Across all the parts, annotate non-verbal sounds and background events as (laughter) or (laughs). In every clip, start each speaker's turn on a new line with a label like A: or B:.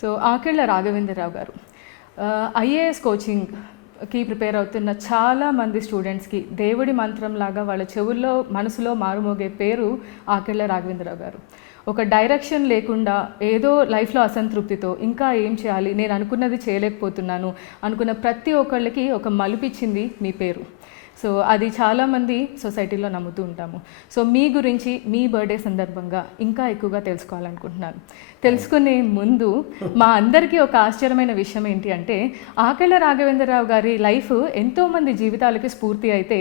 A: So ఆకేళ్ళ Raghavendra Rao గారు IAS కోచింగ్కి prepare అవుతున్న చాలా మంది స్టూడెంట్స్కి దేవుడి మంత్రం లాగా వాళ్ళ చెవుల్లో మనసులో మారుమోగే పేరు ఆకెళ్ళ రాఘవేంద్రరావు గారు. ఒక డైరెక్షన్ లేకుండా ఏదో లైఫ్లో అసంతృప్తితో ఇంకా ఏం చేయాలి? నేను అనుకున్నది చేయలేకపోతున్నాను అనుకున్న ప్రతి ఒక్కళ్ళకి ఒక మలుపిచ్చింది మీ పేరు. సో అది చాలామంది సొసైటీలో నమ్ముతూ ఉంటాము. సో మీ గురించి మీ బర్త్డే సందర్భంగా ఇంకా ఎక్కువగా తెలుసుకోవాలనుకుంటున్నాను. తెలుసుకునే ముందు మా అందరికీ ఒక ఆశ్చర్యమైన విషయం ఏంటి అంటే ఆకెళ్ళ రాఘవేంద్రరావు గారి లైఫ్ ఎంతోమంది జీవితాలకి స్ఫూర్తి అయితే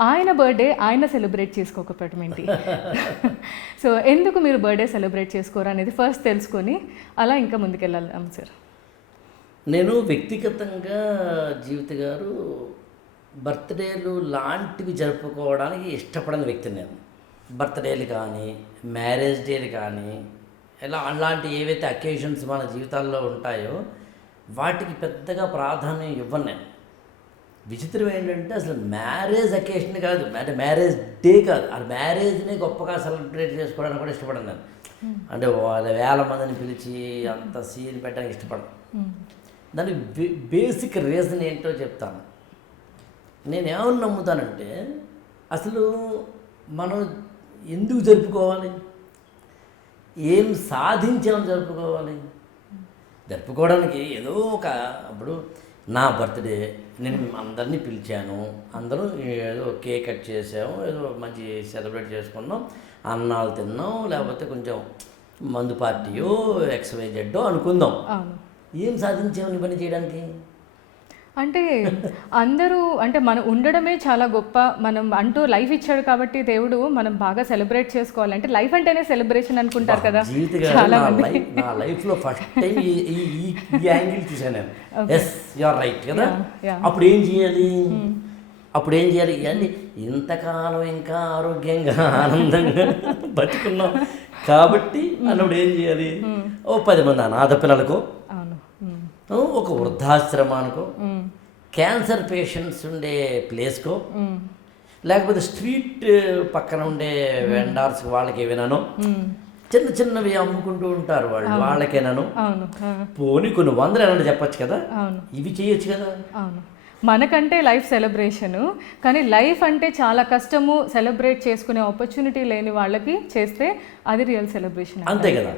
A: ఆయన బర్త్డే ఆయన సెలబ్రేట్ చేసుకోకపోవటం ఏంటి? (laughs) సో ఎందుకు మీరు బర్త్డే సెలబ్రేట్ చేసుకోరు అనేది ఫస్ట్ తెలుసుకొని అలా ఇంకా ముందుకెళ్ళాలి సార్.
B: నేను వ్యక్తిగతంగా జీవిత గారు బర్త్డేలు లాంటివి జరుపుకోవడానికి ఇష్టపడని వ్యక్తిని నేను. బర్త్డేలు కానీ మ్యారేజ్ డేలు కానీ ఇలా అలాంటి ఏవైతే అకేషన్స్ మన జీవితాల్లో ఉంటాయో వాటికి పెద్దగా ప్రాధాన్యం ఇవ్వను నేను. విచిత్రం ఏంటంటే అసలు మ్యారేజ్ అకేషన్ కాదు. అంటే మ్యారేజ్ డే కాదు. ఆ మ్యారేజ్ని గొప్పగా సెలబ్రేట్ చేసుకోవడానికి కూడా ఇష్టపడను నేను. అంటే వాళ్ళ వేల మందిని పిలిచి అంత సీన్ పెట్టడానికి ఇష్టపడను. దానికి బేసిక్ రీజన్ ఏంటో చెప్తాను. నేను ఏమని నమ్ముతానంటే అసలు మనం ఎందుకు జరుపుకోవాలి? ఏం సాధించాం జరుపుకోవాలి? జరుపుకోవడానికి ఏదో ఒక ఇప్పుడు నా బర్త్డే నేను అందరినీ పిలిచాను. అందరూ ఏదో కేక్ కట్ చేసాము ఏదో మంచి సెలబ్రేట్ చేసుకున్నాం అన్నాలు తిన్నాం లేకపోతే కొంచెం మందు పార్టీయో ఎక్స్వైజెడ్డో అనుకుందాం. ఏం సాధించాము ఈ పని చేయడానికి?
A: అంటే అందరూ అంటే మనం ఉండడమే చాలా గొప్ప మనం అంటూ లైఫ్ ఇచ్చాడు కాబట్టి దేవుడు మనం బాగా సెలబ్రేట్ చేసుకోవాలి. అంటే లైఫ్ అంటేనే సెలబ్రేషన్ అనుకుంటారు కదా. చాలా
B: నా లైఫ్ ఫస్ట్ టైం ఈ ఈ ఈ- ఈ యాంగిల్ చూసాను నేను. ఎస్ ఆర్ రైట్ కదా. అప్పుడు ఏం చేయాలి? అప్పుడు ఏం చేయాలి? అంటే ఇంతకాలం ఇంకా ఆరోగ్యంగా ఆనందంగా బతుకున్నాం. కాబట్టి అన్నప్పుడు ఏం చేయాలి? ఓ పది మంది అనాథ పిల్లలకు ఒక వృద్ధాశ్రమానికో క్యాన్సర్ పేషెంట్స్ ఉండే ప్లేస్కో లేకపోతే స్ట్రీట్ పక్కన ఉండే వెండార్స్ వాళ్ళకి ఏమైనానో చిన్న చిన్నవి అమ్ముకుంటూ ఉంటారు వాళ్ళు వాళ్ళకేనాను. పోనీ కొన్ని వందలు ఏమన్నా చెప్పొచ్చు కదా? ఇవి చేయొచ్చు కదా?
A: అవును. మనకంటే లైఫ్ సెలబ్రేషను కానీ లైఫ్ అంటే చాలా కష్టము సెలబ్రేట్ చేసుకునే ఆపర్చునిటీ లేని వాళ్ళకి చేస్తే అది రియల్ సెలబ్రేషన్
B: అంతే కదా?